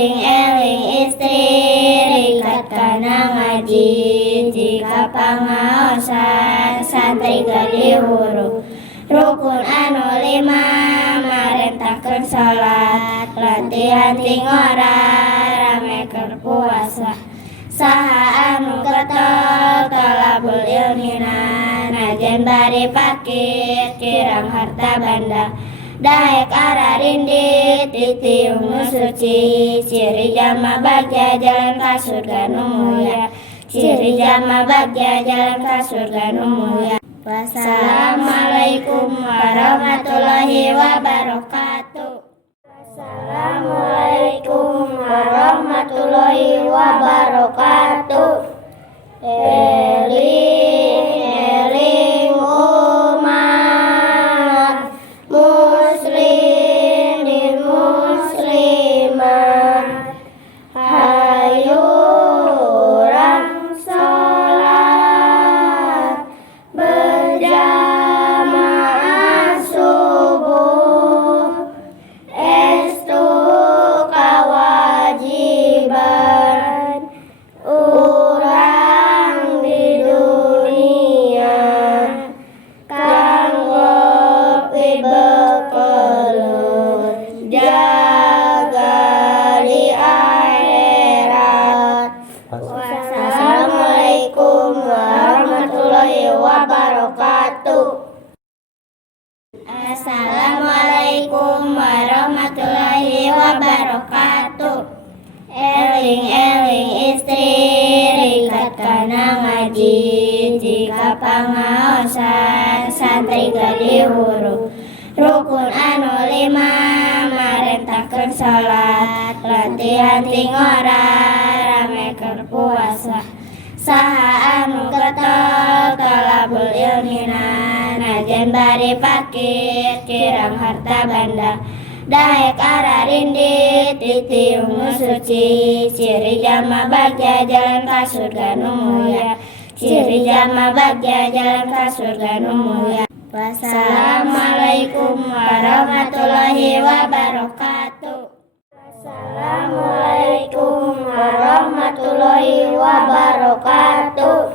Eling-eling istri rikat kana ngaji, jika pangaosan santri gede huruf. Rukun anu 5 marentakeun salat, latihan tingora ramekeun puasa. Saha anu getol tolabul ilmina, najan bari pakit kirang harta banda. Daek ararindit titiung nu suci, ciri jama bagja jalan ka surga nu mulia. Ciri jama bagja jalan ka surga nu mulia. Wassalamualaikum warahmatullahi wabarakatuh. Wassalamualaikum warahmatullahi wabarakatuh. Eling-eling umat muslim di muslimat, hayu urang sholat berjamaah subuh, estu kawajiban urang di dunia, kanggo pibekeun jaga di akhirat. Wassalamualaikum warahmatullahi wabarakatuh. Assalamualaikum warahmatullahi wabarakatuh. Eling-eling istri rikat kana ngaji, jika pangaosan santri gede huruf. Rukun anu 5 marentakeun salat, latihan tingora ramekeun puasa. Saha anu getol tolabul ilmina, najan bari pakit kirang harta banda. Daek ararindit titiung nu suci, ciri jama bagja jalan ka surga nu mulia. Ciri jama bagja jalan ka surga nu mulia. Wassalamualaikum warahmatullahi wabarakatuh. Wassalamualaikum warahmatullahi wabarakatuh.